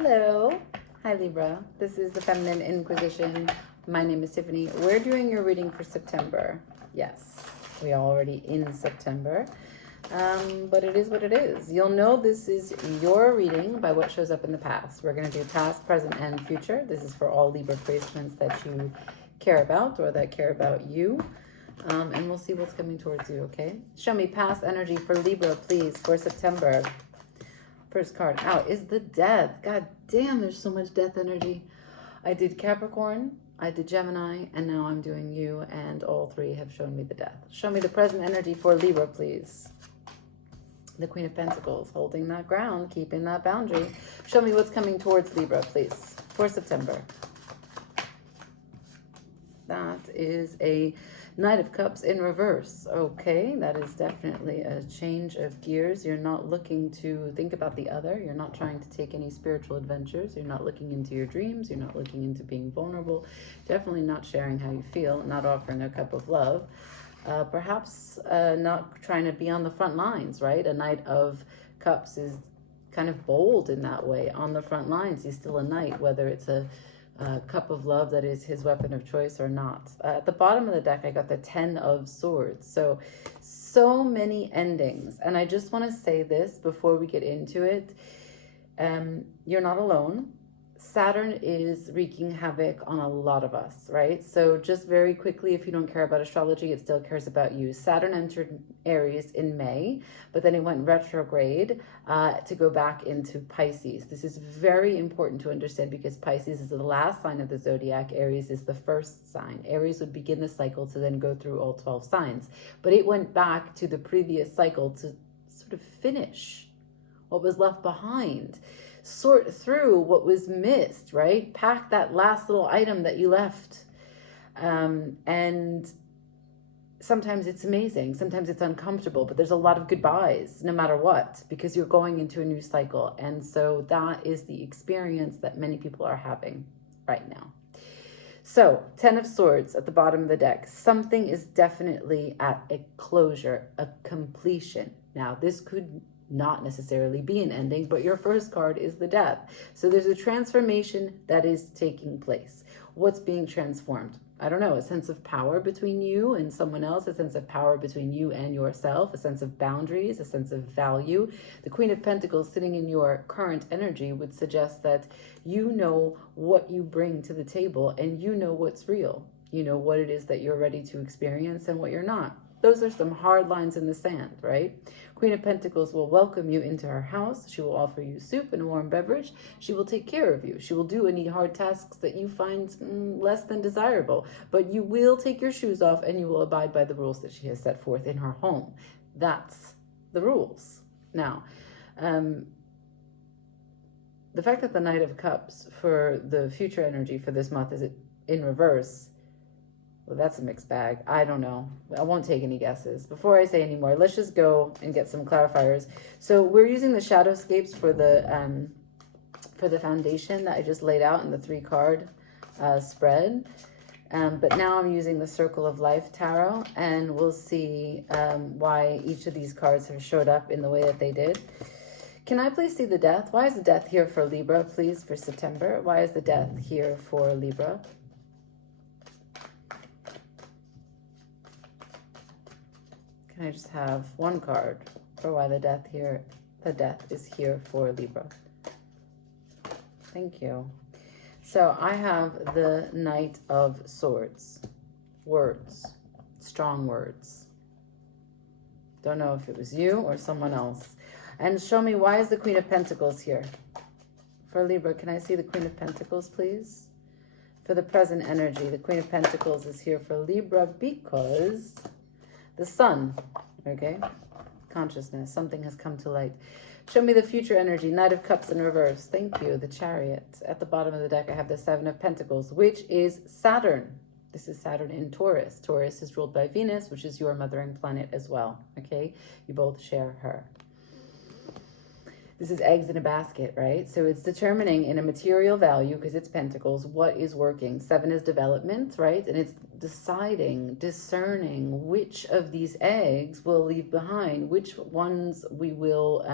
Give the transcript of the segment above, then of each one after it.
Hello. Hi, Libra. This is the Feminine Inquisition. My name is Tiffany. We're doing your reading for September. Yes, we are already in September. But it is what it is. You'll know this is your reading by what shows up in the past. We're going to do past, present, and future. This is for all Libra placements that you care about or that care about you. And we'll see what's coming towards you, okay? Show me past energy for Libra, please, for September. First card out is the Death. God damn, there's so much death energy. I did Capricorn, I did Gemini, and now I'm doing you, and all three have shown me the Death. Show me the present energy for Libra, please. The Queen of Pentacles, holding that ground, keeping that boundary. Show me what's coming towards Libra, please, for September. That is a Knight of Cups in reverse. Okay, that is definitely a change of gears. You're not looking to think about the other. You're not trying to take any spiritual adventures. You're not looking into your dreams. You're not looking into being vulnerable. Definitely not sharing how you feel, not offering a cup of love. Perhaps not trying to be on the front lines, right? A Knight of Cups is kind of bold in that way, on the front lines. He's still a knight, whether it's a cup of love that is his weapon of choice or not. At the bottom of the deck, I got the 10 of Swords. So many endings. And I just want to say this before we get into it. You're not alone. Saturn is wreaking havoc on a lot of us, right? So just very quickly, if you don't care about astrology, it still cares about you. Saturn entered Aries in May, but then it went retrograde to go back into Pisces. This is very important to understand because Pisces is the last sign of the zodiac. Aries is the first sign. Aries would begin the cycle to then go through all 12 signs, but it went back to the previous cycle to sort of finish what was left behind. Sort through what was missed, right? Pack that last little item that you left. And sometimes it's amazing. Sometimes it's uncomfortable, but there's a lot of goodbyes no matter what, because you're going into a new cycle. And so that is the experience that many people are having right now. So 10 of Swords at the bottom of the deck. Something is definitely at a closure, a completion. Now, this could not necessarily be an ending, but your first card is the Death. So there's a transformation that is taking place. What's being transformed? I don't know, a sense of power between you and someone else, a sense of power between you and yourself, a sense of boundaries, a sense of value. The Queen of Pentacles sitting in your current energy would suggest that you know what you bring to the table and you know what's real. You know what it is that you're ready to experience and what you're not. Those are some hard lines in the sand, right? Queen of Pentacles will welcome you into her house. She will offer you soup and a warm beverage. She will take care of you. She will do any hard tasks that you find less than desirable. But you will take your shoes off and you will abide by the rules that she has set forth in her home. That's the rules. Now, the fact that the Knight of Cups for the future energy for this month is in reverse, well, that's a mixed bag. I don't know. I won't take any guesses. Before I say any more, let's just go and get some clarifiers. So we're using the Shadowscapes for the foundation that I just laid out in the 3-card spread. But now I'm using the Circle of Life Tarot, and we'll see why each of these cards have showed up in the way that they did. Can I please see the Death? Why is the Death here for Libra, please, for September? Why is the Death here for Libra? Can I just have one card for why the Death is here for Libra? Thank you. So I have the Knight of Swords. Words. Strong words. Don't know if it was you or someone else. And show me, why is the Queen of Pentacles here for Libra? Can I see the Queen of Pentacles, please? For the present energy, the Queen of Pentacles is here for Libra because the Sun, okay? Consciousness, something has come to light. Show me the future energy, Knight of Cups in reverse. Thank you, the Chariot. At the bottom of the deck, I have the 7 of Pentacles, which is Saturn. This is Saturn in Taurus. Taurus is ruled by Venus, which is your mothering planet as well, okay? You both share her. This is eggs in a basket, right? So it's determining in a material value, because it's pentacles, what is working. 7 is development, right? And it's deciding, discerning which of these eggs we'll leave behind, which ones we will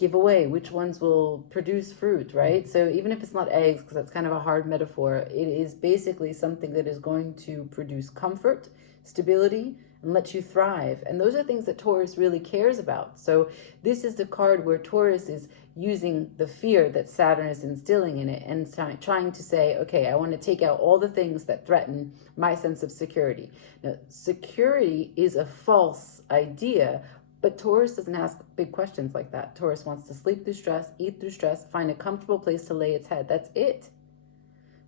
give away, which ones will produce fruit, right? So even if it's not eggs, because that's kind of a hard metaphor, it is basically something that is going to produce comfort, stability, and let you thrive. And those are things that Taurus really cares about. So this is the card where Taurus is using the fear that Saturn is instilling in it and trying to say, okay, I want to take out all the things that threaten my sense of security. Now, security is a false idea, but Taurus doesn't ask big questions like that. Taurus wants to sleep through stress, eat through stress, find a comfortable place to lay its head. That's it.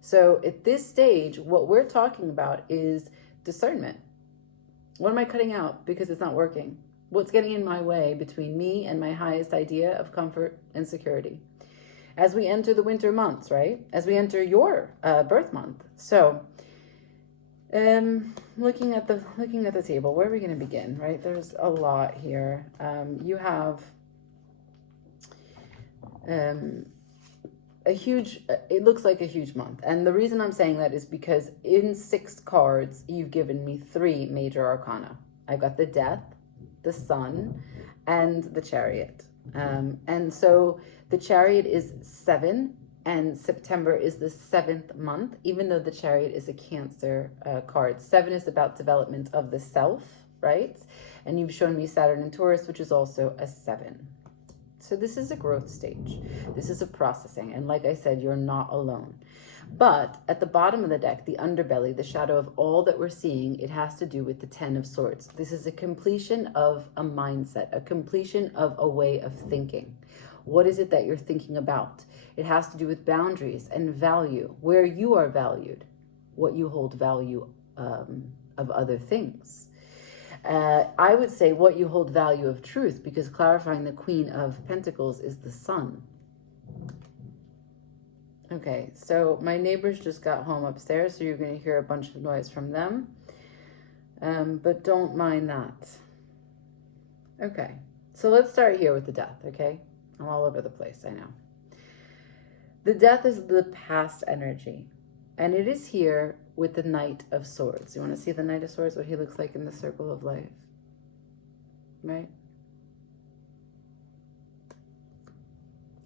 So at this stage, what we're talking about is discernment. What am I cutting out because it's not working? What's getting in my way between me and my highest idea of comfort and security? As we enter the winter months, right? As we enter your birth month. So, looking at the table, where are we going to begin? Right? There's a lot here. You have a huge, it looks like a huge month. And the reason I'm saying that is because in 6 cards, you've given me 3 major arcana. I've got the Death, the Sun, and the Chariot. And so the Chariot is 7, and September is the 7th month, even though the Chariot is a Cancer card. 7 is about development of the self, right? And you've shown me Saturn and Taurus, which is also a 7. So this is a growth stage. This is a processing. And like I said, you're not alone. But at the bottom of the deck, the underbelly, the shadow of all that we're seeing, it has to do with the 10 of Swords. This is a completion of a mindset, a completion of a way of thinking. What is it that you're thinking about? It has to do with boundaries and value, where you are valued, what you hold value of other things. I would say what you hold value of truth, because clarifying the Queen of Pentacles is the Sun. Okay, so my neighbors just got home upstairs, so you're going to hear a bunch of noise from them. But don't mind that. Okay, so let's start here with the Death, okay? I'm all over the place, I know. The Death is the past energy, and it is here with the Knight of Swords. You want to see the Knight of Swords, what he looks like in the circle of life, right?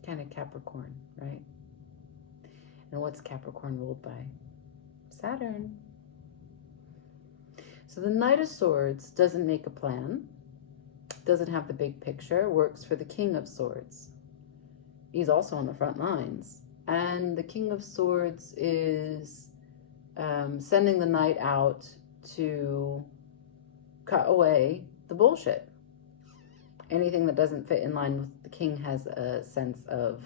Kind of Capricorn, right? And what's Capricorn ruled by? Saturn. So the Knight of Swords doesn't make a plan, doesn't have the big picture, works for the King of Swords. He's also on the front lines. And the King of Swords is sending the Knight out to cut away the bullshit. Anything that doesn't fit in line with the King has a sense of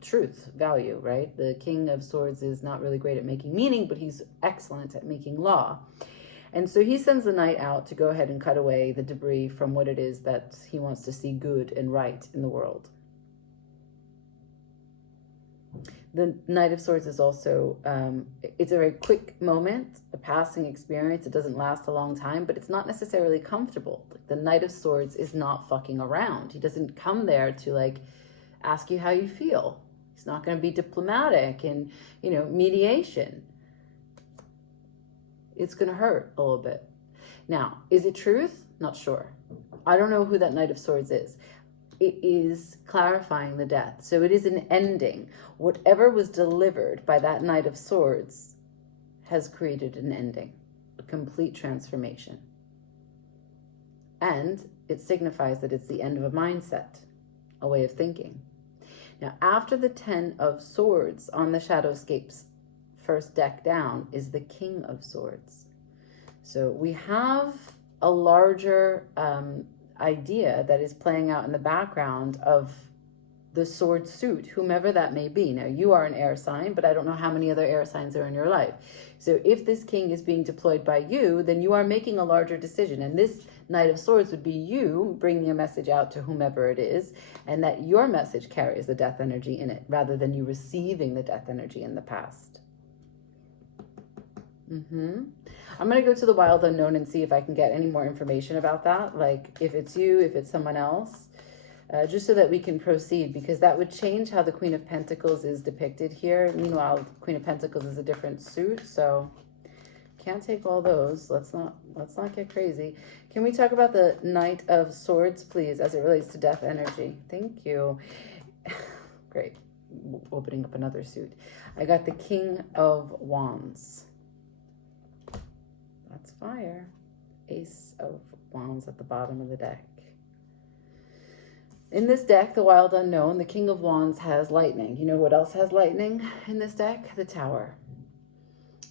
truth, value, right? The King of Swords is not really great at making meaning, but he's excellent at making law. And so he sends the Knight out to go ahead and cut away the debris from what it is that he wants to see good and right in the world. The Knight of Swords is also, it's a very quick moment, a passing experience. It doesn't last a long time, but it's not necessarily comfortable. The Knight of Swords is not fucking around. He doesn't come there to like ask you how you feel. He's not going to be diplomatic and, you know, mediation. It's going to hurt a little bit. Now, is it truth? Not sure. I don't know who that Knight of Swords is. It is clarifying the Death. So it is an ending. Whatever was delivered by that Knight of Swords has created an ending, a complete transformation. And it signifies that it's the end of a mindset, a way of thinking. Now, after the 10 of Swords on the Shadowscape's first deck down is the King of Swords. So we have a larger idea that is playing out in the background of the sword suit, whomever that may be. Now, you are an air sign, but I don't know how many other air signs are in your life. So if this king is being deployed by you, then you are making a larger decision. And this Knight of Swords would be you bringing a message out to whomever it is, and that your message carries the death energy in it, rather than you receiving the death energy in the past. I'm going to go to the wild unknown and see if I can get any more information about that. Like if it's you, if it's someone else, just so that we can proceed, because that would change how the Queen of Pentacles is depicted here. Meanwhile, Queen of Pentacles is a different suit. So can't take all those. Let's not get crazy. Can we talk about the Knight of Swords, please, as it relates to death energy? Thank you. Great. Opening up another suit. I got the King of Wands. That's fire. Ace of Wands at the bottom of the deck. In this deck, the Wild Unknown, the King of Wands has lightning. You know what else has lightning in this deck? The Tower,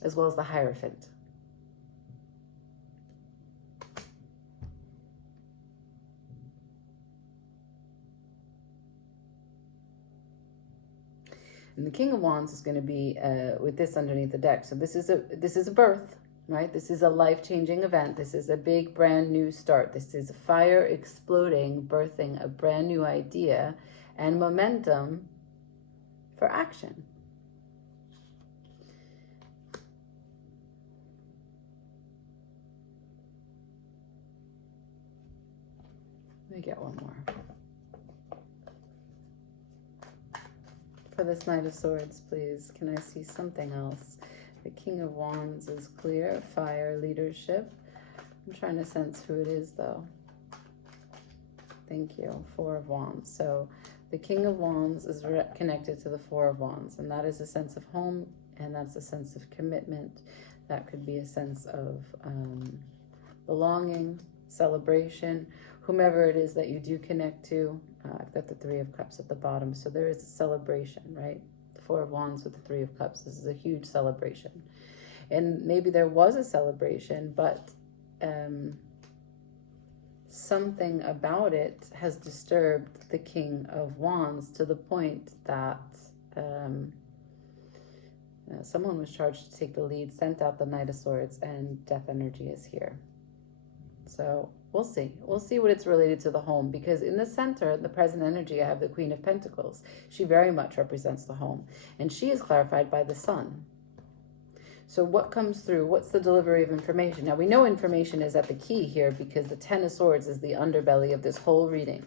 as well as the Hierophant. And the King of Wands is going to be with this underneath the deck. So this is a birth, right? This is a life-changing event. This is a big, brand new start. This is fire exploding, birthing a brand new idea and momentum for action. Let me get one more. For this Knight of Swords, please, can I see something else? The King of Wands is clear. Fire, leadership. I'm trying to sense who it is, though. Thank you. Four of Wands. So the King of Wands is connected to the Four of Wands, and that is a sense of home, and that's a sense of commitment. That could be a sense of belonging, celebration, whomever it is that you do connect to. I've got the Three of Cups at the bottom, so there is a celebration, right? The Four of Wands with the Three of Cups. This is a huge celebration. And maybe there was a celebration, but something about it has disturbed the King of Wands to the point that someone was charged to take the lead, sent out the Knight of Swords, and death energy is here. So we'll see. We'll see what it's related to the home, because in the center, the present energy, I have the Queen of Pentacles. She very much represents the home, and she is clarified by the Sun. So what comes through? What's the delivery of information? Now, we know information is at the key here because the Ten of Swords is the underbelly of this whole reading.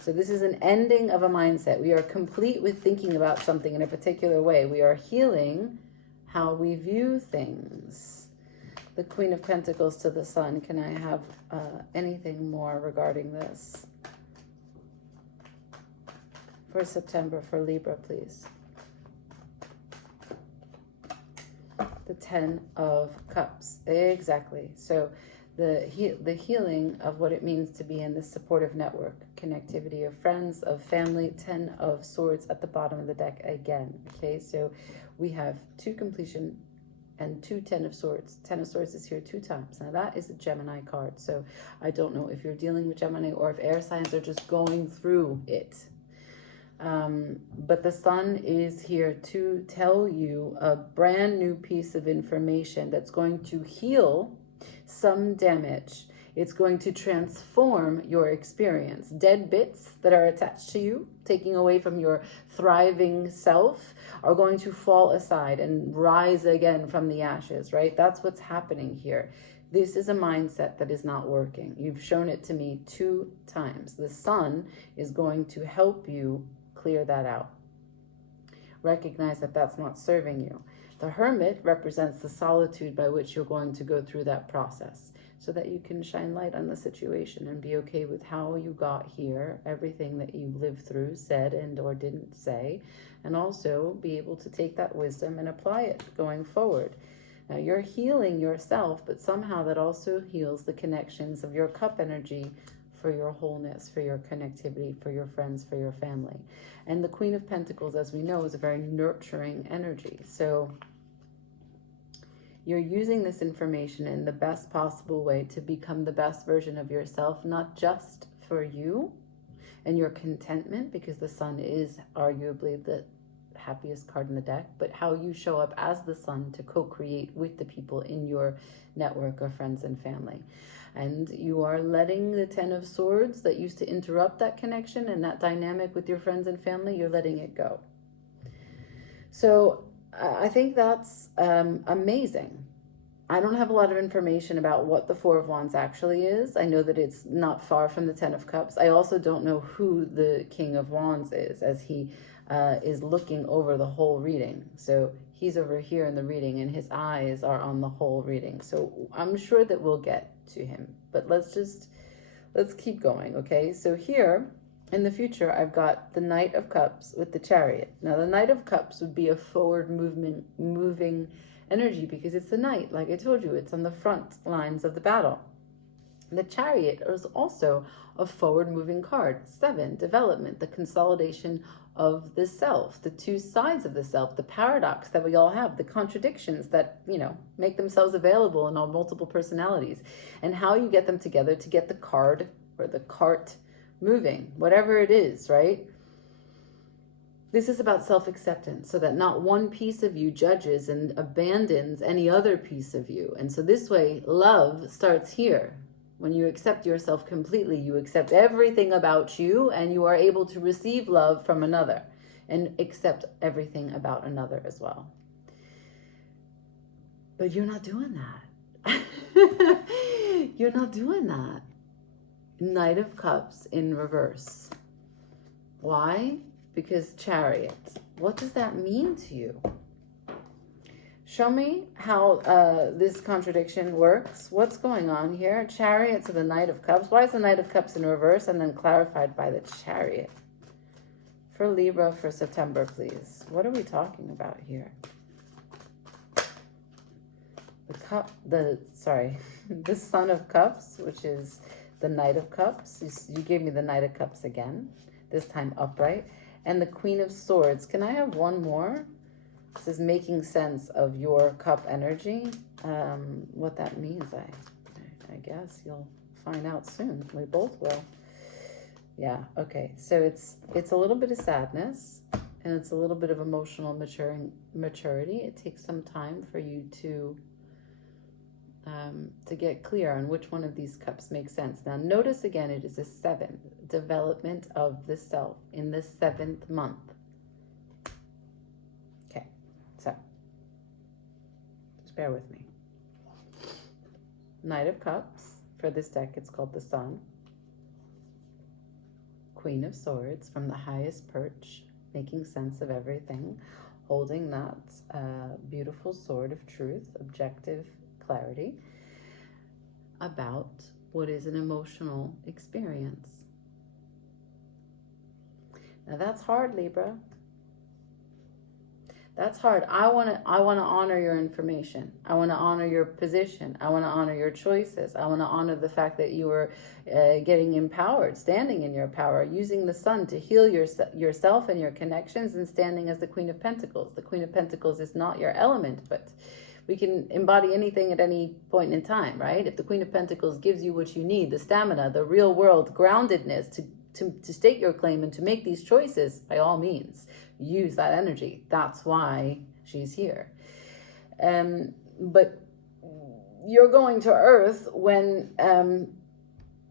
So this is an ending of a mindset. We are complete with thinking about something in a particular way. We are healing how we view things. The Queen of Pentacles to the Sun. Can I have anything more regarding this? For September, for Libra, please. The Ten of Cups. Exactly. So the healing of what it means to be in this supportive network. Connectivity of friends, of family. Ten of Swords at the bottom of the deck again. Okay, so we have two completion and two Ten of Swords. Ten of Swords is here 2 times. Now that is a Gemini card. So I don't know if you're dealing with Gemini or if air signs are just going through it. But the Sun is here to tell you a brand new piece of information that's going to heal some damage. It's going to transform your experience. Dead bits that are attached to you, taking away from your thriving self, are going to fall aside and rise again from the ashes, right? That's what's happening here. This is a mindset that is not working. You've shown it to me 2 times. The Sun is going to help you clear that out. Recognize that that's not serving you. The Hermit represents the solitude by which you're going to go through that process, so that you can shine light on the situation and be okay with how you got here, everything that you lived through, said and or didn't say, and also be able to take that wisdom and apply it going forward. Now you're healing yourself, but somehow that also heals the connections of your cup energy for your wholeness, for your connectivity, for your friends, for your family. And the Queen of Pentacles, as we know, is a very nurturing energy. So you're using this information in the best possible way to become the best version of yourself, not just for you and your contentment, because the Sun is arguably the happiest card in the deck, but how you show up as the Sun to co-create with the people in your network of friends and family. And you are letting the Ten of Swords that used to interrupt that connection and that dynamic with your friends and family, you're letting it go. So I think that's amazing. I don't have a lot of information about what the Four of Wands actually is. I know that it's not far from the Ten of Cups. I also don't know who the King of Wands is, as he is looking over the whole reading. So he's over here in the reading and his eyes are on the whole reading. So I'm sure that we'll get to him, but let's keep going. Okay, so here in the future, I've got the Knight of Cups with the Chariot. Now the Knight of Cups would be a forward moving energy, because it's the knight, like I told you, it's on the front lines of the battle. The Chariot is also a forward moving card. 7, development, the consolidation of the self, the two sides of the self, the paradox that we all have, the contradictions that, make themselves available in our multiple personalities, and how you get them together to get the card or the cart moving, whatever it is, right? This is about self-acceptance, so that not one piece of you judges and abandons any other piece of you. And so this way, love starts here. When you accept yourself completely, you accept everything about you, and you are able to receive love from another and accept everything about another as well. But you're not doing that. You're not doing that. Knight of Cups in reverse. Why? Because Chariot. What does that mean to you? Show me how this contradiction works. What's going on here? Chariot to the Knight of Cups. Why is the Knight of Cups in reverse and then clarified by the Chariot? For Libra for September, please. What are we talking about here? The Son of Cups, which is the Knight of Cups. You gave me the Knight of Cups again, this time upright. And the Queen of Swords. Can I have one more? This is making sense of your cup energy. What that means, I guess you'll find out soon. We both will. Yeah, okay. So it's a little bit of sadness, and it's a little bit of emotional maturity. It takes some time for you to get clear on which one of these cups makes sense. Now, notice again, it is a 7, development of the self in the 7th month. Okay, so just bear with me. Knight of Cups, for this deck, it's called the Sun. Queen of Swords, from the highest perch, making sense of everything, holding that beautiful sword of truth, objective clarity about what is an emotional experience. Now that's hard, Libra. That's hard. I want to honor your information. I want to honor your position. I want to honor your choices. I want to honor the fact that you are getting empowered, standing in your power, using the sun to heal yourself and your connections, and standing as the Queen of Pentacles. The Queen of Pentacles is not your element, but we can embody anything at any point in time, right? If the Queen of Pentacles gives you what you need, the stamina, the real world groundedness to state your claim and to make these choices, by all means, use that energy. That's why she's here. But you're going to Earth when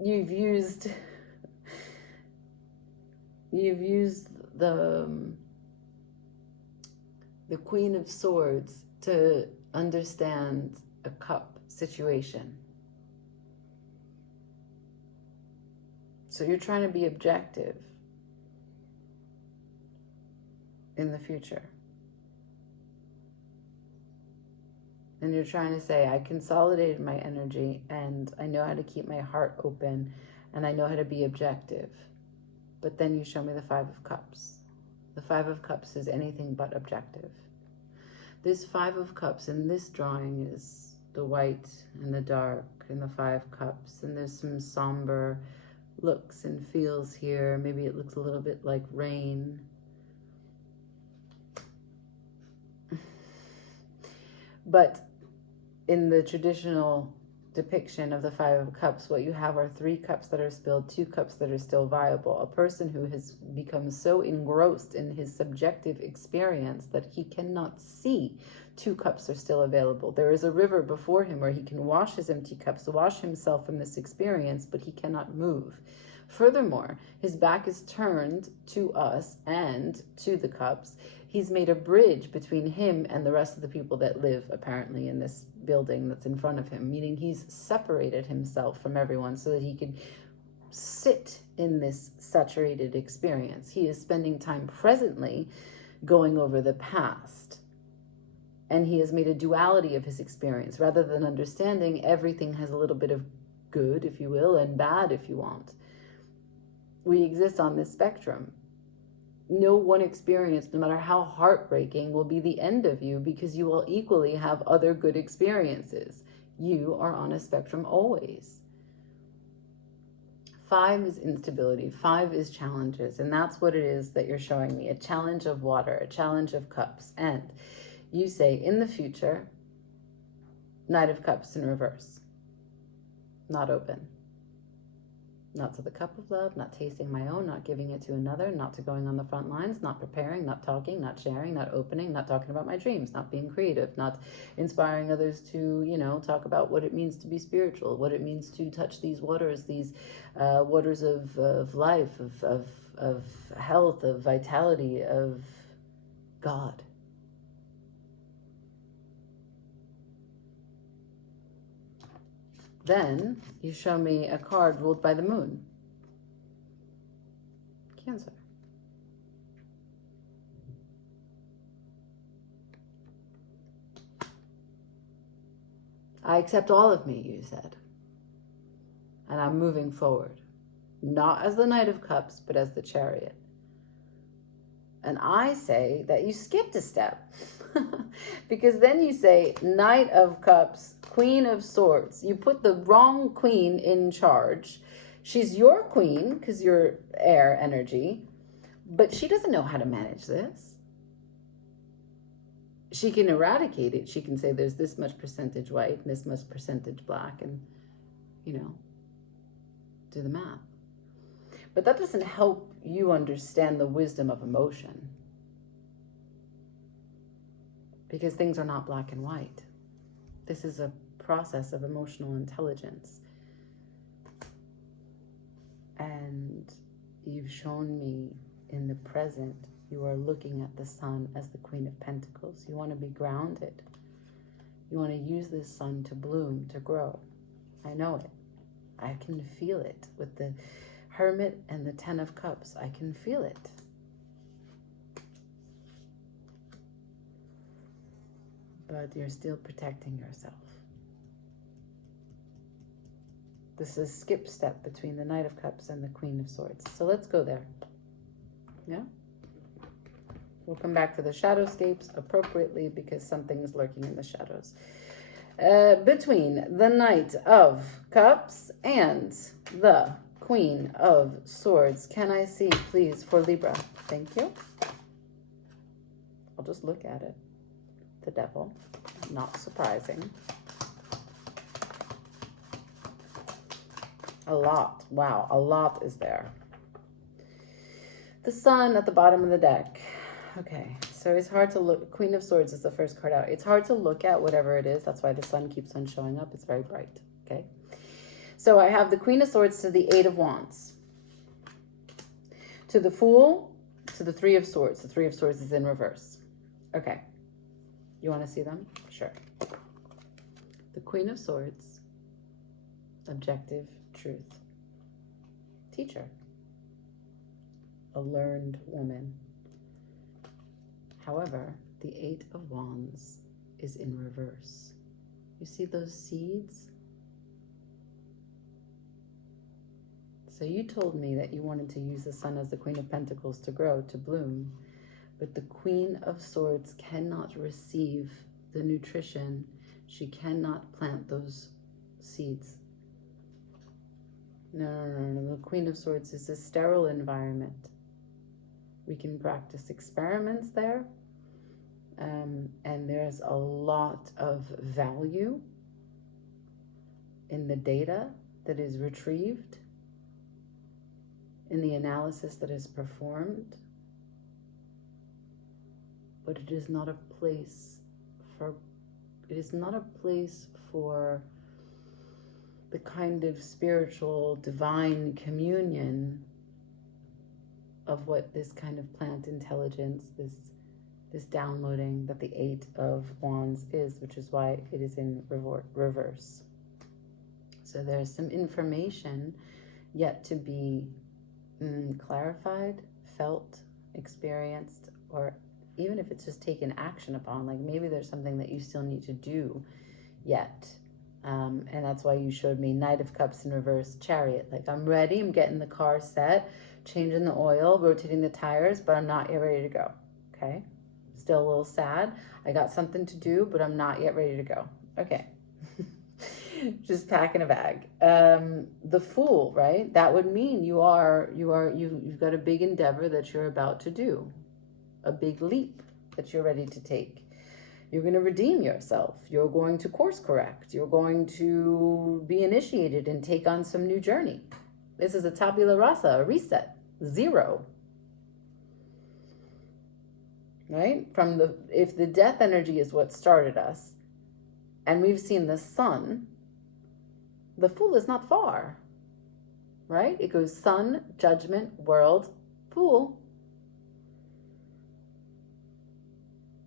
you've used the Queen of Swords to understand a cup situation. So you're trying to be objective in the future. And you're trying to say, I consolidated my energy and I know how to keep my heart open and I know how to be objective. But then you show me the 5 of Cups. The 5 of Cups is anything but objective. This 5 of Cups in this drawing is the white and the dark and the 5 Cups. And there's some somber looks and feels here. Maybe it looks a little bit like rain. But in the traditional depiction of the 5 of Cups, what you have are 3 cups that are spilled, 2 cups that are still viable. A person who has become so engrossed in his subjective experience that he cannot see 2 cups are still available. There is a river before him where he can wash his empty cups, wash himself from this experience, but he cannot move. Furthermore, his back is turned to us and to the cups. He's made a bridge between him and the rest of the people that live apparently in this building that's in front of him, meaning he's separated himself from everyone so that he can sit in this saturated experience. He is spending time presently going over the past. And he has made a duality of his experience. Rather than understanding everything has a little bit of good, if you will, and bad, if you want. We exist on this spectrum. No one experience, no matter how heartbreaking, will be the end of you, because you will equally have other good experiences. You are on a spectrum always. 5 is instability. 5 is challenges. And that's what it is that you're showing me. A challenge of water, a challenge of cups. And you say, in the future, Knight of Cups in reverse. Not open. Not to the cup of love, not tasting my own, not giving it to another, not to going on the front lines, not preparing, not talking, not sharing, not opening, not talking about my dreams, not being creative, not inspiring others to, talk about what it means to be spiritual, what it means to touch these waters of life, of health, of vitality, of God. Then you show me a card ruled by the moon. Cancer. I accept all of me, you said. And I'm moving forward. Not as the Knight of Cups, but as the Chariot. And I say that you skipped a step. Because then you say Knight of Cups, Queen of Swords. You put the wrong queen in charge. She's your queen because you're air energy, but she doesn't know how to manage this. She can eradicate it. She can say there's this much percentage white and this much percentage black and, do the math. But that doesn't help you understand the wisdom of emotion. Because things are not black and white. This is a process of emotional intelligence. And you've shown me in the present, you are looking at the sun as the Queen of Pentacles. You want to be grounded. You want to use this sun to bloom, to grow. I know it. I can feel it with the Hermit and the 10 of Cups. I can feel it. But you're still protecting yourself. This is skip step between the Knight of Cups and the Queen of Swords. So let's go there. Yeah? We'll come back to the shadowscapes appropriately because something is lurking in the shadows. Between the Knight of Cups and the Queen of Swords. Can I see, please, for Libra? Thank you. I'll just look at it. The Devil. Not surprising. A lot. Wow, a lot is there. The Sun at the bottom of the deck. Okay, so it's hard to look. Queen of Swords is the first card out. It's hard to look at whatever it is. That's why the sun keeps on showing up. It's very bright. Okay. So I have the Queen of Swords to the 8 of Wands. To the Fool, to the 3 of Swords. The 3 of Swords is in reverse. Okay. You want to see them? Sure. The Queen of Swords. Objective truth. Teacher. A learned woman. However, the 8 of Wands is in reverse. You see those seeds? So you told me that you wanted to use the sun as the Queen of Pentacles to grow, to bloom. But the Queen of Swords cannot receive the nutrition. She cannot plant those seeds. No. The Queen of Swords is a sterile environment. We can practice experiments there. And there's a lot of value in the data that is retrieved, in the analysis that is performed. But it is not a place for the kind of spiritual divine communion of what this kind of plant intelligence, this downloading that the 8 of Wands is, which is why it is in reverse. So there's some information yet to be clarified, felt, experienced, or even if it's just taken action upon. Like maybe there's something that you still need to do yet. And that's why you showed me Knight of Cups in reverse, Chariot. Like I'm ready, I'm getting the car set, changing the oil, rotating the tires, but I'm not yet ready to go. Okay? Still a little sad. I got something to do, but I'm not yet ready to go. Okay. Just packing a bag. The Fool, right? That would mean you've got a big endeavor that you're about to do, a big leap that you're ready to take. You're going to redeem yourself. You're going to course correct. You're going to be initiated and take on some new journey. This is a tabula rasa, a reset, 0. Right? If the death energy is what started us, and we've seen the sun, the Fool is not far, right? It goes sun, judgment, world, Fool.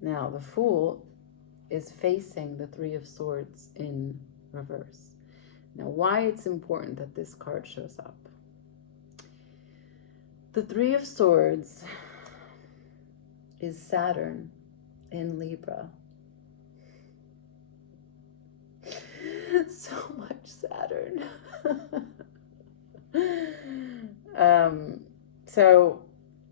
Now, the Fool is facing the 3 of Swords in reverse. Now, why it's important that this card shows up. The 3 of Swords is Saturn in Libra. So much Saturn. So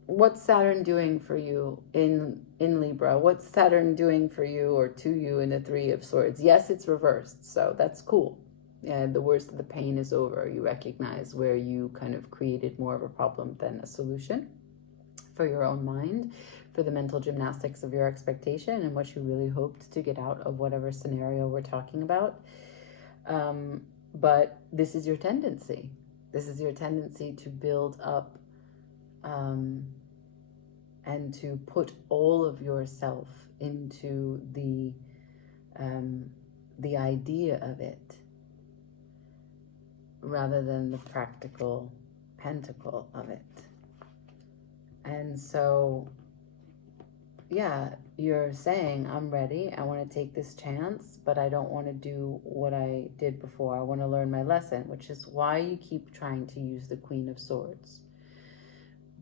what's Saturn doing for you in Libra? What's Saturn doing for you or to you in the 3 of Swords? Yes, it's reversed, so that's cool. And the worst of the pain is over. You recognize where you kind of created more of a problem than a solution for your own mind, for the mental gymnastics of your expectation and what you really hoped to get out of whatever scenario we're talking about. But this is your tendency. This is your tendency to build up and to put all of yourself into the idea of it rather than the practical pentacle of it. And so, yeah, you're saying, I'm ready, I want to take this chance, but I don't want to do what I did before. I want to learn my lesson, which is why you keep trying to use the Queen of Swords.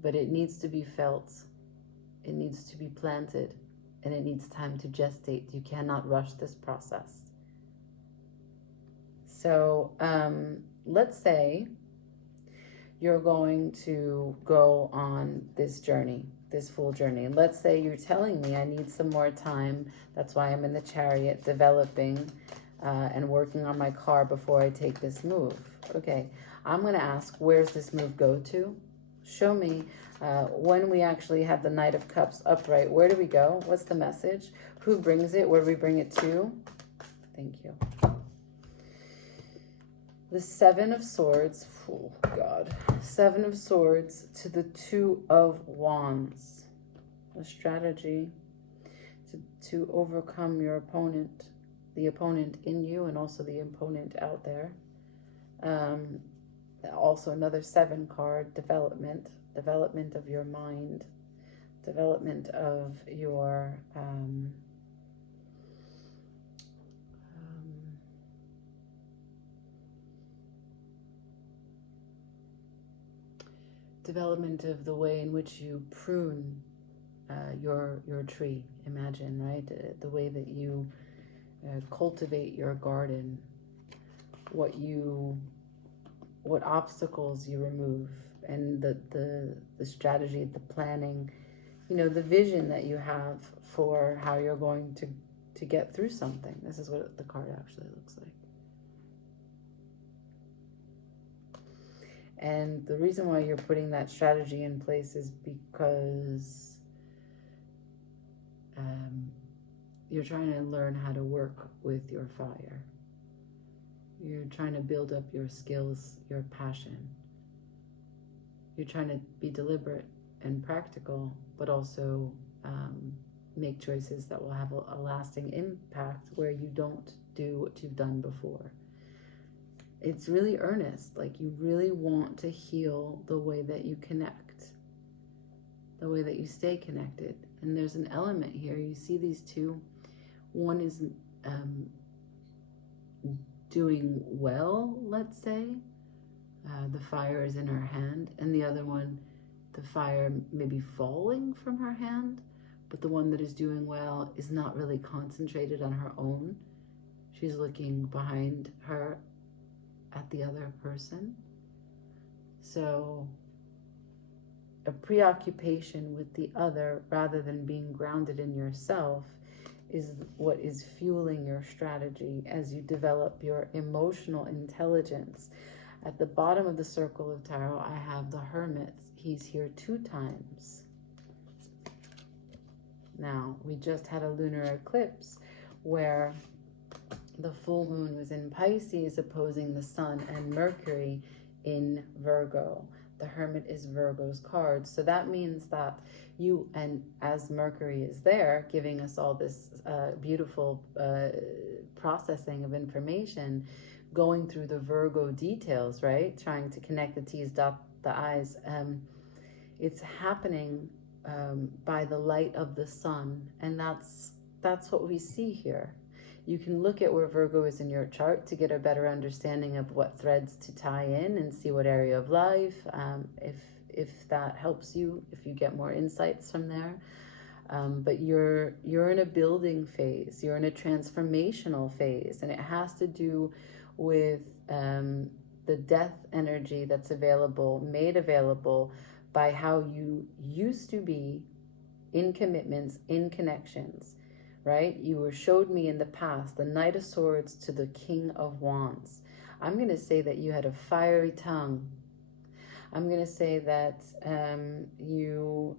But it needs to be felt, it needs to be planted, and it needs time to gestate. You cannot rush this process. So let's say you're going to go on this journey, this Fool journey. And let's say you're telling me I need some more time. That's why I'm in the Chariot developing and working on my car before I take this move. Okay, I'm going to ask, where's this move go to? Show me when we actually have the Knight of Cups upright. Where do we go? What's the message? Who brings it? Where do we bring it to? Thank you. The 7 of Swords, oh God, 7 of Swords to the 2 of Wands. A strategy to overcome your opponent, the opponent in you and also the opponent out there. Also another 7 card, development of your mind, development of your development of the way in which you prune your tree. Imagine, right? The way that you cultivate your garden, what obstacles you remove, and the strategy, the planning, you know, the vision that you have for how you're going to get through something. This is what the card actually looks like. And the reason why you're putting that strategy in place is because you're trying to learn how to work with your fire. You're trying to build up your skills, your passion. You're trying to be deliberate and practical, but also make choices that will have a lasting impact where you don't do what you've done before. It's really earnest. Like, you really want to heal the way that you connect, the way that you stay connected. And there's an element here. You see these two. One is doing well, let's say. The fire is in her hand. And the other one, the fire maybe falling from her hand, But the one that is doing well is not really concentrated on her own. She's looking behind her at the other person. So a preoccupation with the other rather than being grounded in yourself is what is fueling your strategy as you develop your emotional intelligence. At the bottom of the circle of tarot, I have the Hermit. He's here 2 times. Now, we just had a lunar eclipse where the full moon was in Pisces opposing the Sun and Mercury in Virgo. The Hermit is Virgo's card. So that means that you, and as Mercury is there, giving us all this beautiful processing of information, going through the Virgo details, right? Trying to connect the T's, dot the I's. It's happening by the light of the sun. And that's what we see here. You can look at where Virgo is in your chart to get a better understanding of what threads to tie in and see what area of life, if that helps you, if you get more insights from there. But you're in a building phase, you're in a transformational phase, and it has to do with the death energy that's available, made available by how you used to be in commitments, in connections. Right? You showed me in the past the Knight of Swords to the King of Wands. I'm going to say that you had a fiery tongue. I'm going to say that you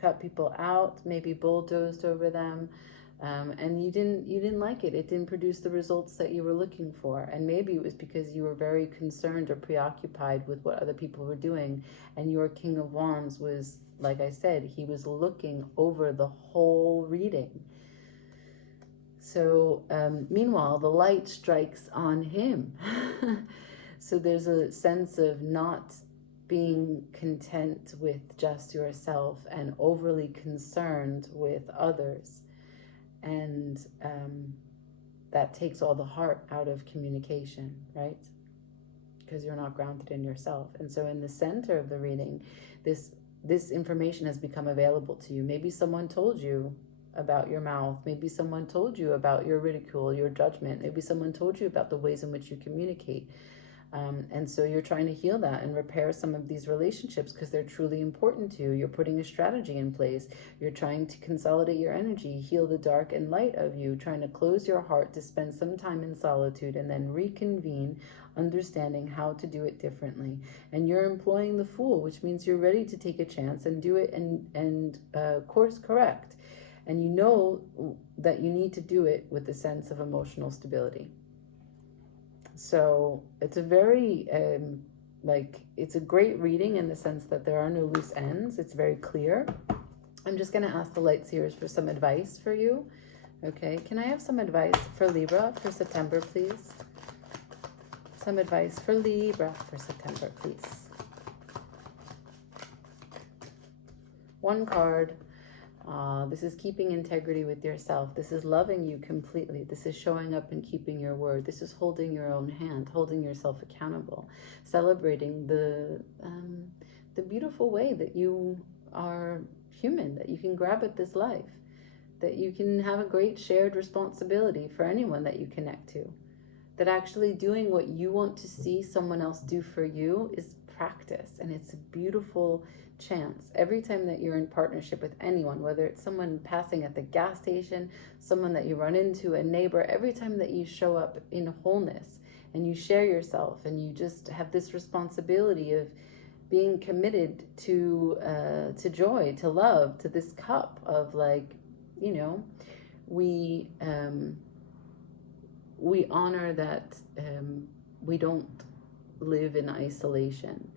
cut people out, maybe bulldozed over them, and you didn't like it. It didn't produce the results that you were looking for. And maybe it was because you were very concerned or preoccupied with what other people were doing. And your King of Wands was, like I said, he was looking over the whole reading. So meanwhile, the light strikes on him. So there's a sense of not being content with just yourself and overly concerned with others. And that takes all the heart out of communication, right? Because you're not grounded in yourself. And so in the center of the reading, this information has become available to you. Maybe someone told you about your mouth. Maybe someone told you about your ridicule, your judgment. Maybe someone told you about the ways in which you communicate. And so you're trying to heal that and repair some of these relationships because they're truly important to you. You're putting a strategy in place. You're trying to consolidate your energy, heal the dark and light of you, trying to close your heart to spend some time in solitude and then reconvene, understanding how to do it differently. And you're employing the Fool, which means you're ready to take a chance and do it and course correct. And you know that you need to do it with a sense of emotional stability. So it's a very, it's a great reading in the sense that there are no loose ends. It's very clear. I'm just going to ask the light seers for some advice for you. Okay, can I have some advice for Libra for September, please? Some advice for Libra for September, please. One card. This is keeping integrity with yourself. This is loving you completely. This is showing up and keeping your word. This is holding your own hand, holding yourself accountable, celebrating the beautiful way that you are human, that you can grab at this life, that you can have a great shared responsibility for anyone that you connect to, that actually doing what you want to see someone else do for you is practice, and it's a beautiful chance. Every time that you're in partnership with anyone, whether it's someone passing at the gas station, someone that you run into, a neighbor, every time that you show up in wholeness and you share yourself and you just have this responsibility of being committed to joy, to love, to this cup of we honor that we don't live in isolation.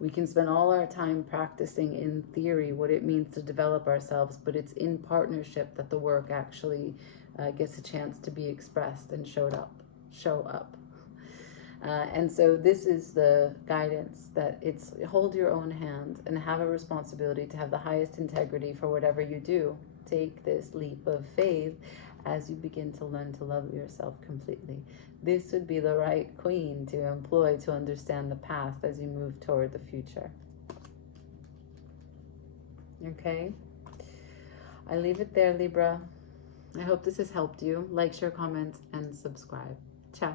We can spend all our time practicing in theory what it means to develop ourselves, but it's in partnership that the work actually gets a chance to be expressed and show up. And so this is the guidance, that it's hold your own hand and have a responsibility to have the highest integrity for whatever you do. Take this leap of faith as you begin to learn to love yourself completely. This would be the right queen to employ to understand the past as you move toward the future. Okay? I leave it there, Libra. I hope this has helped you. Like, share, comment, and subscribe. Ciao.